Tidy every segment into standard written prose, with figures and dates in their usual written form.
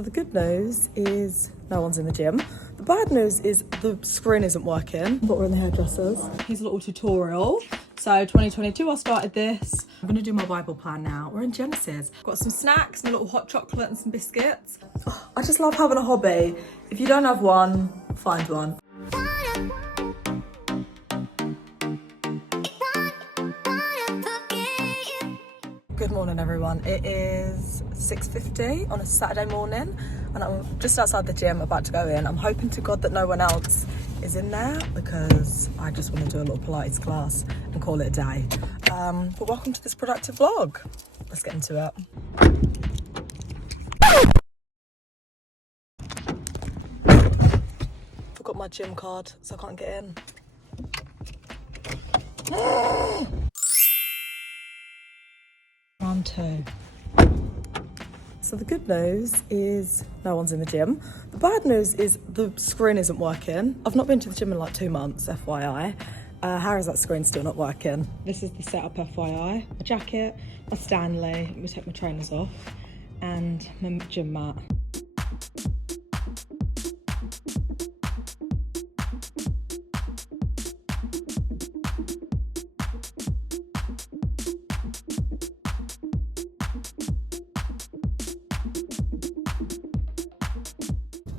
So the good news is no one's in the gym. The bad news is the screen isn't working, but we're in the hairdressers. Here's a little tutorial. So 2022, I started this. I'm gonna do my Bible plan now. We're in Genesis. Got some snacks, and a little hot chocolate and some biscuits. Oh, I just love having a hobby. If you don't have one, find one. Good morning, everyone. It is 6:50 on a Saturday morning, and I'm just outside the gym about to go in. I'm hoping to God that no one else is in there because I just want to do a little Pilates class and call it a day. But welcome to this productive vlog. Let's get into it. Forgot my gym card, so I can't get in. Round two. So the good news is no one's in the gym. The bad news is the screen isn't working. I've not been to the gym in like 2 months, FYI. How is that screen still not working? This is the setup, FYI. A jacket, a Stanley, let me take my trainers off, and my gym mat.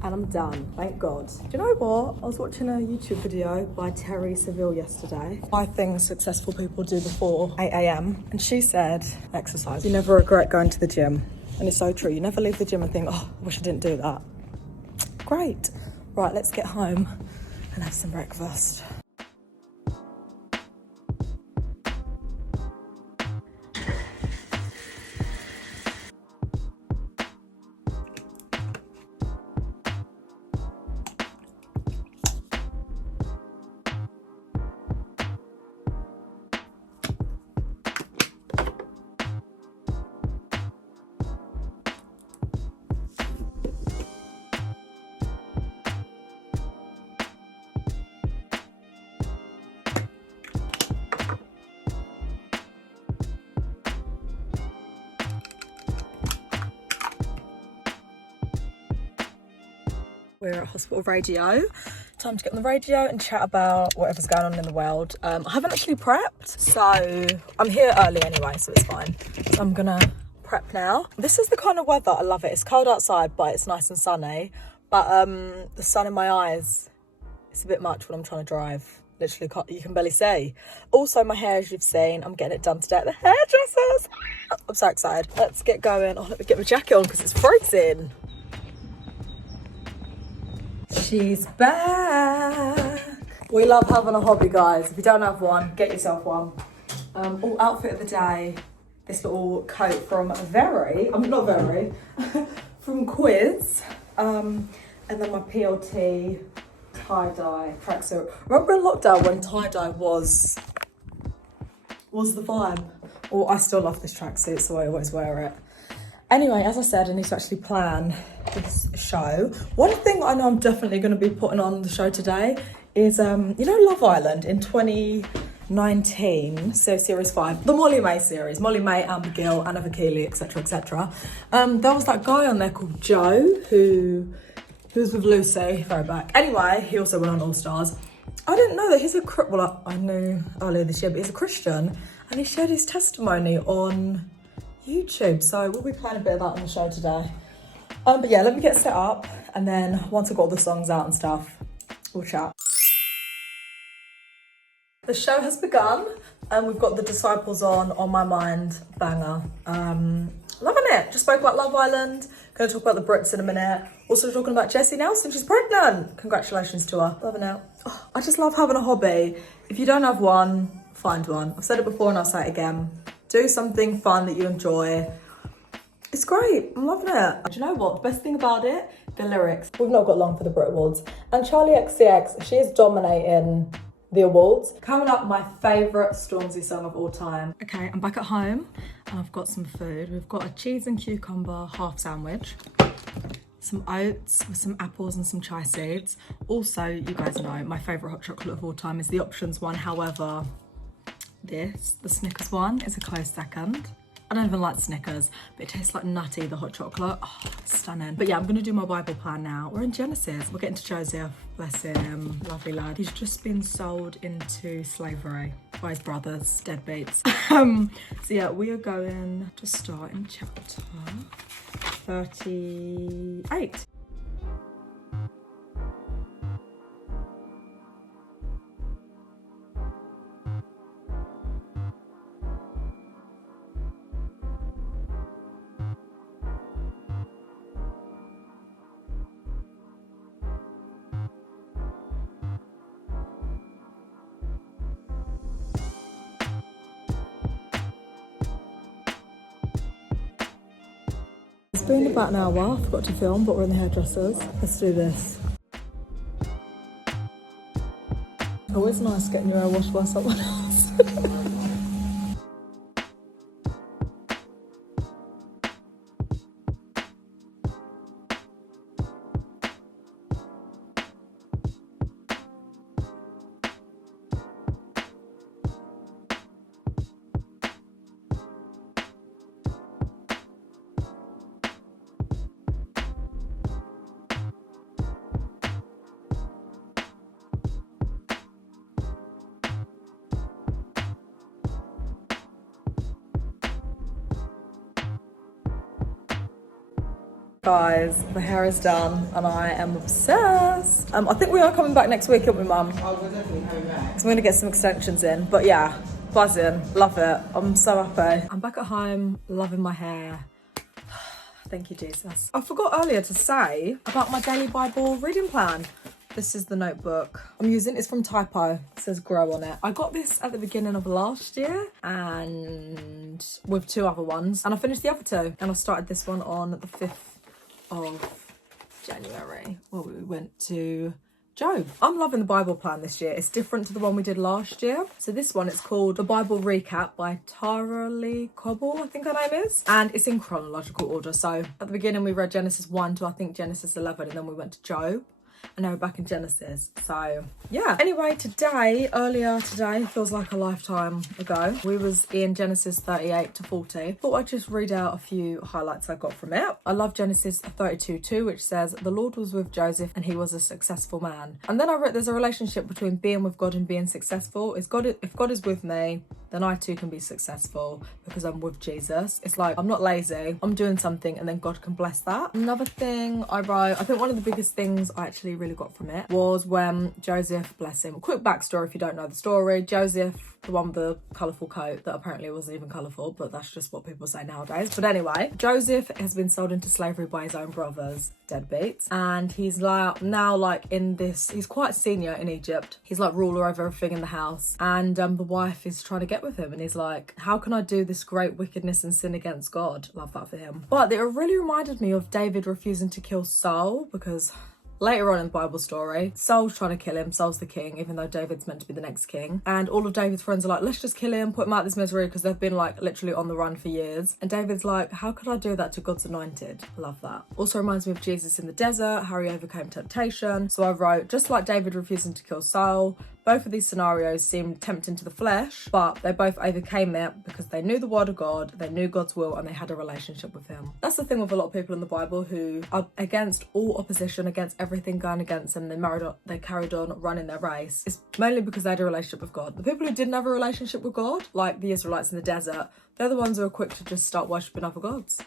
And I'm done, thank God. Do you know what? I was watching a YouTube video by Terry Seville yesterday. 5 things successful people do before 8 AM. And she said, exercise. You never regret going to the gym. And it's so true. You never leave the gym and think, oh, I wish I didn't do that. Great. Right, let's get home and have some breakfast. We're at Hospital Radio. Time to get on the radio and chat about whatever's going on in the world. I haven't actually prepped, so I'm here early anyway, so it's fine. So I'm gonna prep now. This is the kind of weather, I love it. It's cold outside, but it's nice and sunny. But the sun in my eyes, it's a bit much when I'm trying to drive. Literally, you can barely see. Also, my hair, as you've seen, I'm getting it done today at the hairdressers. I'm so excited. Let's get going. Oh, let me get my jacket on because it's freezing. She's back. We love having a hobby, guys. If you don't have one, get yourself one. Outfit of the day. This little coat from from Quiz. And then my PLT tie-dye tracksuit. Remember in lockdown when tie-dye was the vibe? Well, I still love this tracksuit, so I always wear it. Anyway, as I said, I need to actually plan this show. One thing I know I'm definitely going to be putting on the show today is, you know, Love Island in 2019, so series 5, the Molly May series. Molly May, Amber Gill, Anna Vakili, etc, etc. There was that guy on there called Joe who was with Lucy, very back. Anyway, he also went on All Stars. I didn't know that he's well, I knew earlier this year, but he's a Christian, and he shared his testimony on YouTube, so we'll be playing a bit of that on the show today. But yeah, let me get set up, and then once I've got all the songs out and stuff, we'll chat. The show has begun, and we've got The Disciples on my mind, banger. Loving it. Just spoke about Love Island, gonna talk about the Brits in a minute. Also talking about Jessie Nelson, she's pregnant. Congratulations to her, loving it. Oh, I just love having a hobby. If you don't have one, find one. I've said it before and I'll say it again. Do something fun that you enjoy. It's great, I'm loving it. Do you know what? The best thing about it, the lyrics. We've not got long for the Brit Awards. And Charlie XCX, she is dominating the awards. Coming up, my favourite Stormzy song of all time. Okay, I'm back at home and I've got some food. We've got a cheese and cucumber half sandwich, some oats with some apples and some chia seeds. Also, you guys know, my favourite hot chocolate of all time is the Options one. However, the Snickers one is a close second. I don't even like Snickers, but it tastes like nutty, the hot chocolate. Oh, stunning. But yeah, I'm gonna do my Bible plan now. We're in Genesis. We're getting to Joseph, bless him, lovely lad. He's just been sold into slavery by his brothers, deadbeats. So yeah, we are going to start in chapter 38. It's been about an hour. I forgot to film, but we're in the hairdressers. Let's do this. Always nice getting your hair washed by someone else. Guys, the hair is done and I am obsessed. I think we are coming back next week, aren't we, Mum? Oh, we're definitely coming back. So we're gonna get some extensions in, but yeah, buzzing, love it. I'm so happy. I'm back at home, loving my hair. Thank you, Jesus. I forgot earlier to say about my daily Bible reading plan. This is the notebook I'm using. It's from Typo. It says grow on it. I got this at the beginning of last year and with 2 other ones, and I finished the other 2, and I started this one on the 5th of January where we went to Job. I'm loving the Bible plan this year. It's different to the one we did last year. So this one, it's called The Bible Recap by Tara Lee Cobble, I think her name is. And it's in chronological order. So at the beginning we read Genesis 1 to I think Genesis 11, and then we went to Job. And now we're back in Genesis. So yeah. Anyway, earlier today, feels like a lifetime ago, we was in Genesis 38 to 40. Thought I'd just read out a few highlights I got from it. I love Genesis 32:2, which says, the Lord was with Joseph and he was a successful man. And then I wrote there's a relationship between being with God and being successful. If God is with me, then I too can be successful because I'm with Jesus. It's like, I'm not lazy, I'm doing something, and then God can bless that. Another thing I wrote, I think one of the biggest things I actually really got from it was when Joseph, bless him, quick backstory if you don't know the story, Joseph, the one with the colourful coat that apparently wasn't even colourful, but that's just what people say nowadays. But anyway, Joseph has been sold into slavery by his own brothers, deadbeats, and he's like now like in this, he's quite senior in Egypt. He's like ruler over everything in the house, and the wife is trying to get with him, and he's like, how can I do this great wickedness and sin against God? Love that for him. But it really reminded me of David refusing to kill Saul, because later on in the Bible story, Saul's trying to kill him. Saul's the king, even though David's meant to be the next king. And all of David's friends are like, let's just kill him, put him out of this misery, because they've been like literally on the run for years. And David's like, how could I do that to God's anointed? I love that. Also reminds me of Jesus in the desert, how he overcame temptation. So I wrote, just like David refusing to kill Saul, both of these scenarios seemed tempting to the flesh, but they both overcame it because they knew the word of God, they knew God's will, and they had a relationship with him. That's the thing with a lot of people in the Bible who are against all opposition, against everything going against them. They carried on running their race. It's mainly because they had a relationship with God. The people who didn't have a relationship with God, like the Israelites in the desert, they're the ones who are quick to just start worshipping other gods.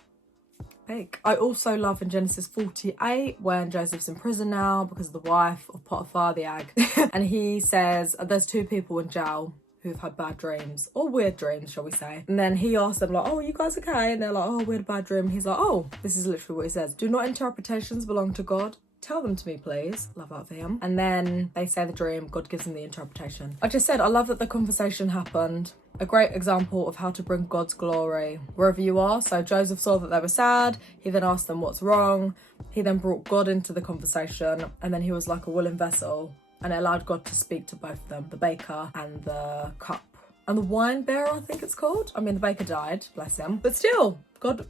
Big. I also love in Genesis 48 when Joseph's in prison now because of the wife of Potiphar, the ag. And he says there's 2 people in jail who've had bad dreams, or weird dreams, shall we say. And then he asks them like, oh, are you guys okay? And they're like, oh, we had a bad dream. He's like, oh, this is literally what he says. Do not interpretations belong to God? Tell them to me, please. Love that for him. And then they say the dream, God gives them the interpretation. I just said, I love that the conversation happened. A great example of how to bring God's glory wherever you are. So Joseph saw that they were sad. He then asked them what's wrong. He then brought God into the conversation, and then he was like a willing vessel, and it allowed God to speak to both of them, the baker and the cup. And the wine bearer, I think it's called. I mean, the baker died, bless him. But still, God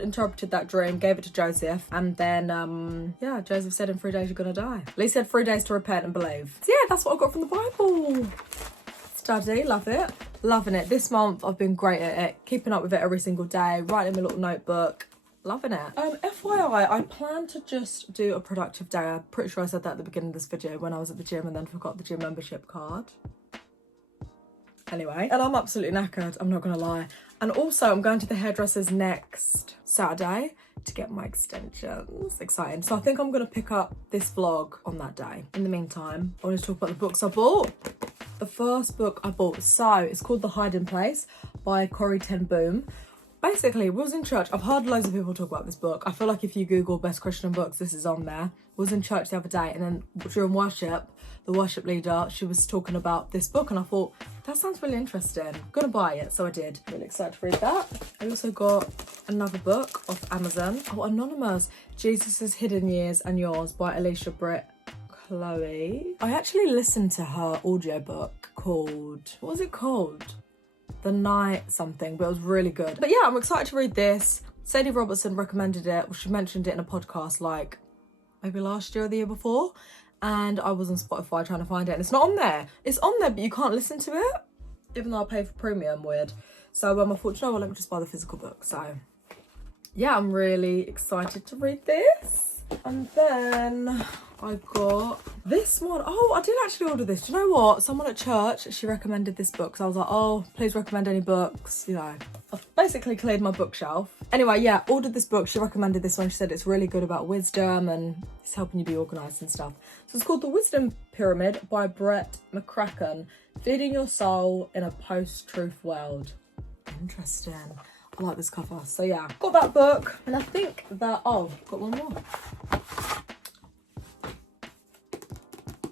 interpreted that dream, gave it to Joseph. And then, yeah, Joseph said in 3 days, you're going to die. At least he had 3 days to repent and believe. So yeah, that's what I got from the Bible. It's Study, love it. Loving it. This month I've been great at it. Keeping up with it every single day. Writing in my little notebook. Loving it. FYI, I plan to just do a productive day. I'm pretty sure I said that at the beginning of this video when I was at the gym and then forgot the gym membership card. Anyway, and I'm absolutely knackered, I'm not gonna lie. And also I'm going to the hairdressers next Saturday to get my extensions. Exciting. So I think I'm gonna pick up this vlog on that day. In the meantime, I want to talk about the books I bought. The first book I bought, so it's called The Hiding Place by Corrie ten Boom. Basically, was in church. I've heard loads of people talk about this book. I feel like if you Google best Christian books, this is on there. Was in church the other day, and then during worship, the worship leader, she was talking about this book, and I thought, that sounds really interesting. I'm gonna buy it, so I did. Really excited to read that. I also got another book off Amazon. Oh, Anonymous, Jesus' Hidden Years and Yours by Alicia Britt Chloe. I actually listened to her audiobook called, what was it called? The Night something, but it was really good. But yeah, I'm excited to read this. Sadie Robertson recommended it. Well, she mentioned it in a podcast like maybe last year or the year before. And I was on Spotify trying to find it. And it's not on there. It's on there, but you can't listen to it. Even though I pay for premium, weird. So I thought, you know what, let me just buy the physical book. So yeah, I'm really excited to read this. And then I got this one. Oh, I did actually order this. Do you know what? Someone at church, she recommended this book. So I was like, oh, please recommend any books. You know, I've basically cleared my bookshelf. Anyway, yeah, ordered this book. She recommended this one. She said it's really good about wisdom and it's helping you be organised and stuff. So it's called The Wisdom Pyramid by Brett McCracken. Feeding your soul in a post-truth world. Interesting. I like this cover. So yeah, got that book. And I think that, oh, got one more.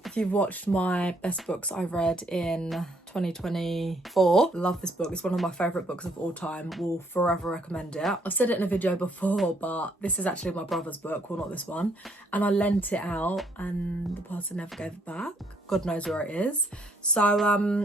If you've watched my best books I read in 2024, love this book. It's one of my favourite books of all time. Will forever recommend it. I've said it in a video before, but this is actually my brother's book, well, not this one. And I lent it out and the person never gave it back. God knows where it is. So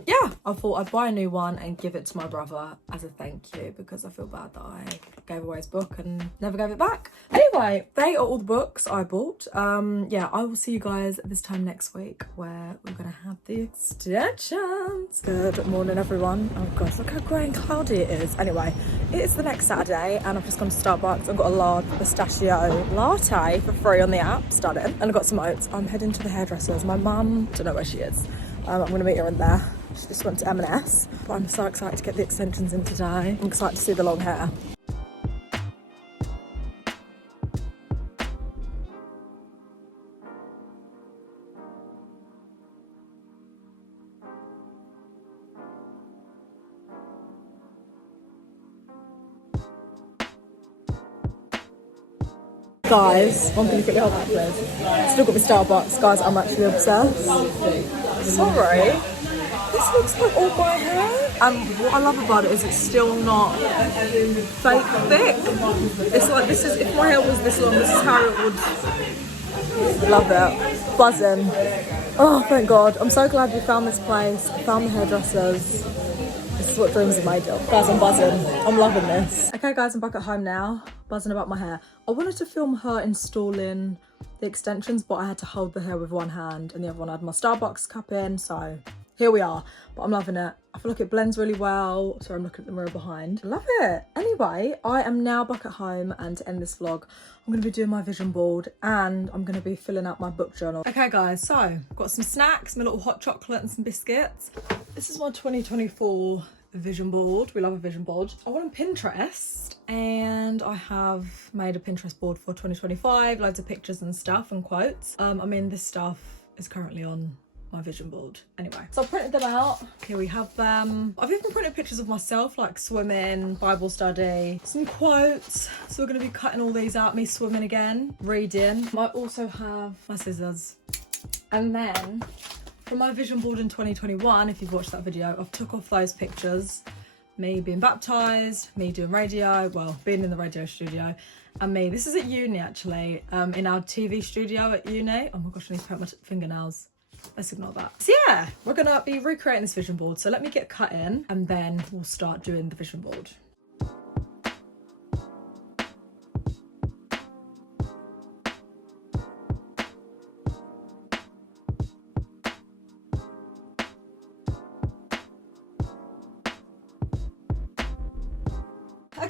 yeah, I thought I'd buy a new one and give it to my brother as a thank you because I feel bad that I gave away his book and never gave it back. Anyway, they are all the books I bought. Yeah, I will see you guys this time next week where we're gonna have the extensions. Good morning, everyone. Oh gosh, look how grey and cloudy it is. Anyway, it is the next Saturday and I've just gone to Starbucks. I've got a large pistachio latte for free on the app, stunning. And I've got some oats. I'm heading to the hairdressers. My mum, don't know where she is. I'm gonna meet her in there. She just went to M&S. But I'm so excited to get the extensions in today. I'm excited to see the long hair. Guys, one thing to quickly hold back with. Still got my Starbucks. Guys, I'm actually obsessed. Sorry. This looks like all my hair. And what I love about it is it's still not fake thick. It's like, this is, if my hair was this long, this is how it would. Love it. Buzzing. Oh, thank God. I'm so glad we found this place. Found the hairdressers. This is what dreams are made of. Guys, I'm buzzing. I'm loving this. Okay, guys, I'm back at home now. Buzzing about my hair. I wanted to film her installing the extensions, but I had to hold the hair with one hand and the other one I had my Starbucks cup in, so here we are. But I'm loving it. I feel like it blends really well. Sorry, I'm looking at the mirror behind. Love it. Anyway, I am now back at home, and to end this vlog, I'm going to be doing my vision board and I'm going to be filling out my book journal. Okay guys, so I've got some snacks, my little hot chocolate and some biscuits. This is my 2024 vision board. We love a vision board. I went on Pinterest and I have made a Pinterest board for 2025, loads of pictures and stuff and quotes. I mean, this stuff is currently on my vision board. Anyway, so I printed them out. Here we have them. I've even printed pictures of myself, like swimming, Bible study, some quotes. So we're going to be cutting all these out, me swimming again, reading. I also have my scissors. And then from my vision board in 2021, if you've watched that video, I've took off those pictures. Me being baptised, me doing radio, well, being in the radio studio, and me. This is at uni, actually, in our TV studio at uni. Oh my gosh, I need to paint my fingernails. Let's ignore that. So yeah, we're gonna be recreating this vision board. So let me get cut in and then we'll start doing the vision board.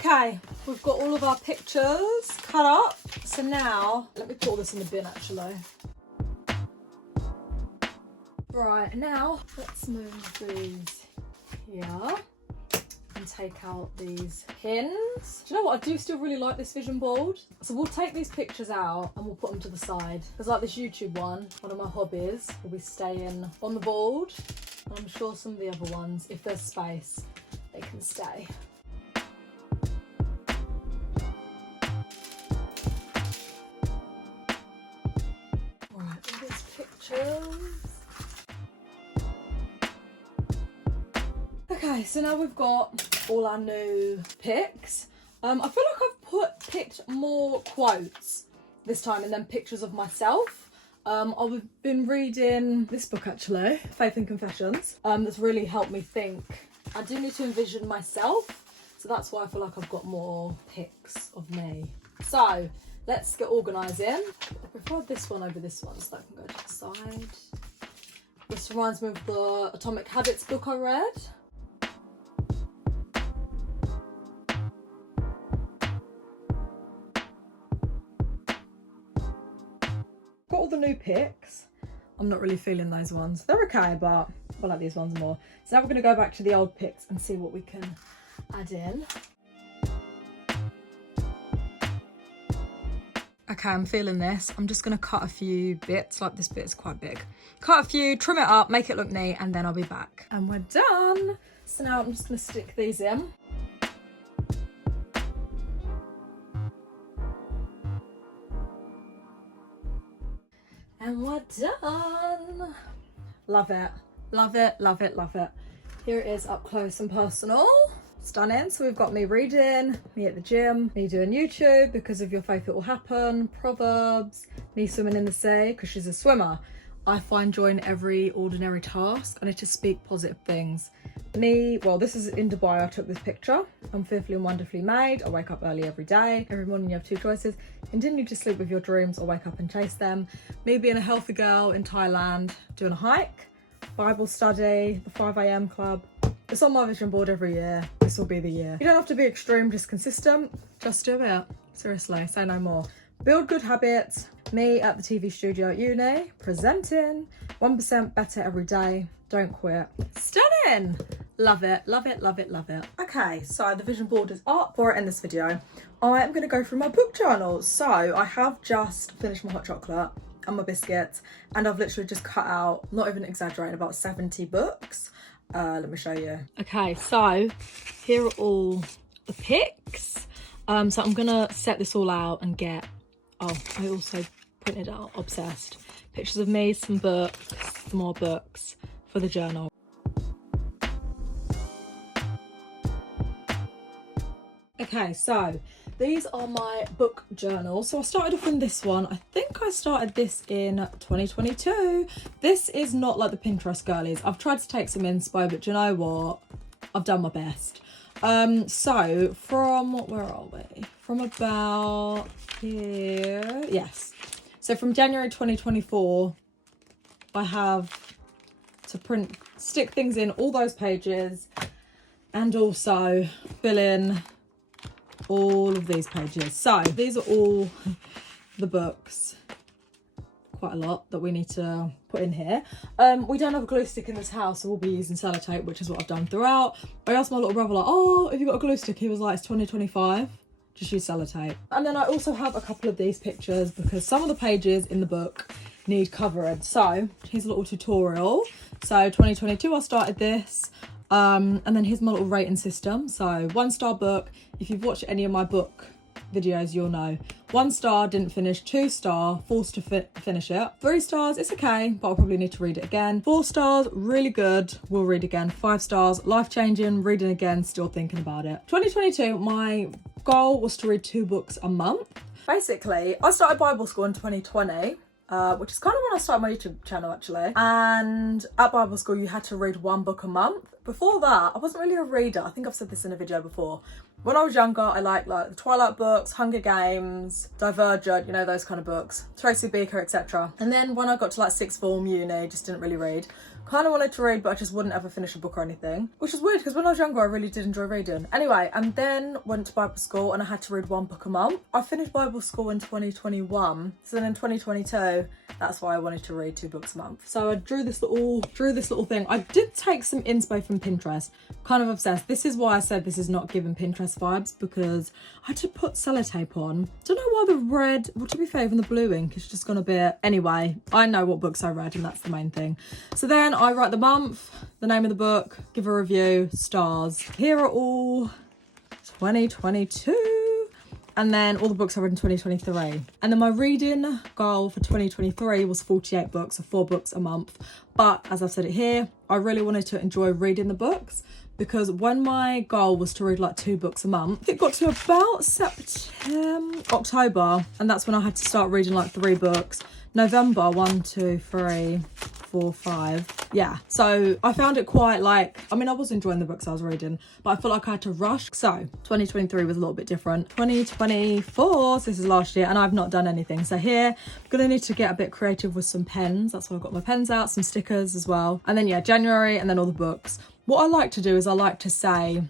Okay, we've got all of our pictures cut up. So now, let me put all this in the bin actually. Right, now let's move these here and take out these pins. Do you know what? I do still really like this vision board. So we'll take these pictures out and we'll put them to the side. Because like this YouTube one of my hobbies will be staying on the board. And I'm sure some of the other ones, if there's space, they can stay. Right, all these pictures. Okay, so now we've got all our new pics. I feel like I've picked more quotes this time and then pictures of myself. I've been reading this book actually, Faith and Confessions, that's really helped me think. I do need to envision myself, so that's why I feel like I've got more pics of me. So let's get organising. I prefer this one over this one, so that can go to the side. This reminds me of the Atomic Habits book I read. Got all the new pics. I'm not really feeling those ones. They're okay, but I like these ones more. So now we're going to go back to the old pics and see what we can add in. Okay, I'm feeling this. I'm just going to cut a few bits, like this bit is quite big. Cut a few, trim it up, make it look neat, and then I'll be back. And we're done. So now I'm just going to stick these in. And we're done. Love it, love it, love it, love it. Here it is up close and personal. Stunning. So we've got me reading, me at the gym, me doing YouTube, because of your faith it will happen, Proverbs, me swimming in the sea, because she's a swimmer. I find joy in every ordinary task. I need to speak positive things. Me, well, this is in Dubai, I took this picture. I'm fearfully and wonderfully made. I wake up early every day. Every morning you have two choices. Continue to sleep with your dreams or wake up and chase them. Me being a healthy girl in Thailand, doing a hike, Bible study, the 5 a.m. club. It's on my vision board every year. This will be the year. You don't have to be extreme, just consistent. Just do it. Seriously, say no more. Build good habits. Me at the TV studio at uni, presenting. 1% better every day. Don't quit. Stunning. Love it, love it, love it, love it. Okay, so the vision board is up. Before I end this video, I am going to go through my book journal. So I have just finished my hot chocolate and my biscuits, and I've literally just cut out, not even exaggerating, about 70 books. Let me show you. Okay, so here are all the pics. So I'm gonna set this all out and get, oh, I also printed out, obsessed, pictures of me, some books, some more books for the journal. Okay, so these are my book journals. So I started off in this one. I think I started this in 2022. This is not like the Pinterest girlies. I've tried to take some inspo, but do you know what? I've done my best. So from, where are we? From about here, yes. So from January 2024, I have to stick things in all those pages and also fill in all of these pages. So these are all the books, quite a lot that we need to put in here. We don't have a glue stick in this house, so we'll be using sellotape, which is what I've done throughout. I asked my little brother, like, oh, have you got a glue stick? He was like, it's 2025, just use sellotape. And then I also have a couple of these pictures because some of the pages in the book need covering. So here's a little tutorial. So 2022 I started this. And then here's my little rating system. So 1-star book. If you've watched any of my book videos, you'll know. 1 star, didn't finish. 2 star, forced to finish it. 3 stars, it's okay, but I'll probably need to read it again. 4 stars, really good, we'll read again. 5 stars, life-changing, reading again, still thinking about it. 2022, my goal was to read 2 books a month. Basically, I started Bible school in 2020. Which is kind of when I started my YouTube channel actually. And at Bible school, you had to read 1 book a month. Before that, I wasn't really a reader. I think I've said this in a video before. When I was younger, I liked like the Twilight books, Hunger Games, Divergent, you know, those kind of books, Tracy Beaker, etc. And then when I got to like sixth form, uni, just didn't really read. Kind of wanted to read, but I just wouldn't ever finish a book or anything, which is weird because when I was younger, I really did enjoy reading. Anyway, and then went to Bible school and I had to read one book a month. I finished Bible school in 2021. So then in 2022, that's why I wanted to read 2 books a month. So I drew this little thing. I did take some inspo from Pinterest, kind of obsessed. This is why I said this is not giving Pinterest vibes, because I had to put sellotape on. Don't know why the red, well, to be fair, even the blue ink is just gonna be, anyway, I know what books I read and that's the main thing. So then I write the month, the name of the book, give a review, stars. Here are all 2022. And then all the books I read in 2023. And then my reading goal for 2023 was 48 books, so 4 books a month. But as I've said it here, I really wanted to enjoy reading the books, because when my goal was to read like 2 books a month, it got to about October, and that's when I had to start reading like 3 books. November, 1, 2, 3, 4, 5. Yeah, so I found it quite like, I mean, I was enjoying the books I was reading, but I felt like I had to rush. So 2023 was a little bit different. 2024, so this is last year, and I've not done anything. So here, I'm gonna need to get a bit creative with some pens. That's why I've got my pens out, some stickers as well. And then yeah, January, and then all the books. What I like to do is I like to say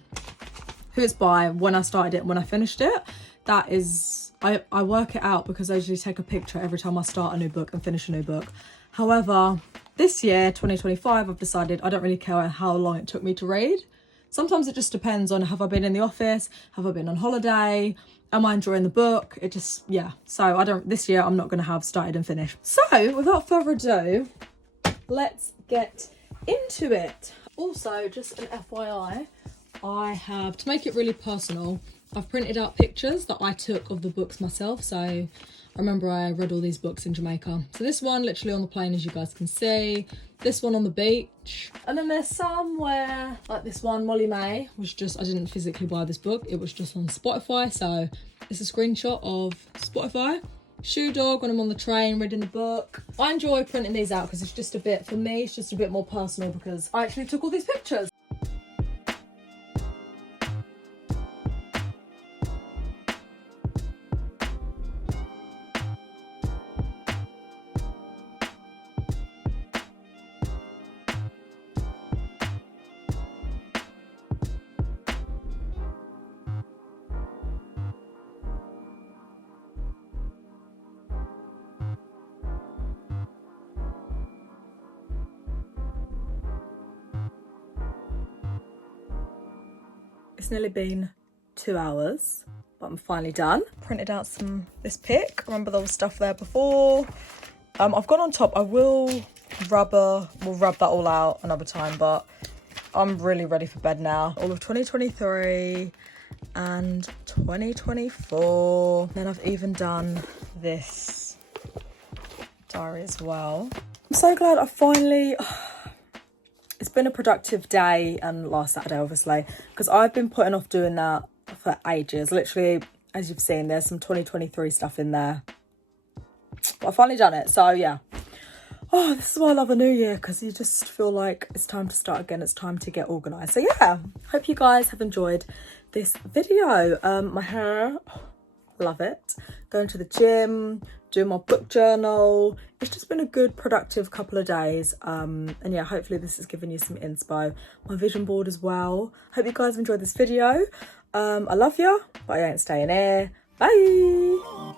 who it's by, when I started it, when I finished it. That is, I work it out because I usually take a picture every time I start a new book and finish a new book. However, this year, 2025, I've decided I don't really care how long it took me to read. Sometimes it just depends on, have I been in the office? Have I been on holiday? Am I enjoying the book? It just, yeah. So this year I'm not going to have started and finished. So without further ado, let's get into it. Also, just an FYI, I have, to make it really personal, I've printed out pictures that I took of the books myself. So I remember I read all these books in Jamaica. So this one literally on the plane, as you guys can see. This one on the beach. And then there's some where, like this one, Molly May, was just, I didn't physically buy this book. It was just on Spotify. So it's a screenshot of Spotify. Shoe Dog, when I'm on the train reading the book. I enjoy printing these out because it's just a bit, for me, it's just a bit more personal because I actually took all these pictures. It's nearly been 2 hours, but I'm finally done. Printed out this pic. Remember there was stuff there before. I've gone on top. I will rub that all out another time, but I'm really ready for bed now. All of 2023 and 2024. Then I've even done this diary as well. I'm so glad I finally... It's been a productive day, and last Saturday obviously, because I've been putting off doing that for ages. Literally, as you've seen, there's some 2023 stuff in there, but I've finally done it. So yeah, oh, this is why I love a new year, because you just feel like it's time to start again. It's time to get organised. So yeah, hope you guys have enjoyed this video. My hair, love it. Going to the gym, doing my book journal. It's just been a good productive couple of days, and yeah, hopefully this has given you some inspo. My vision board as well. Hope you guys enjoyed this video. I love you, but I ain't staying here. Bye.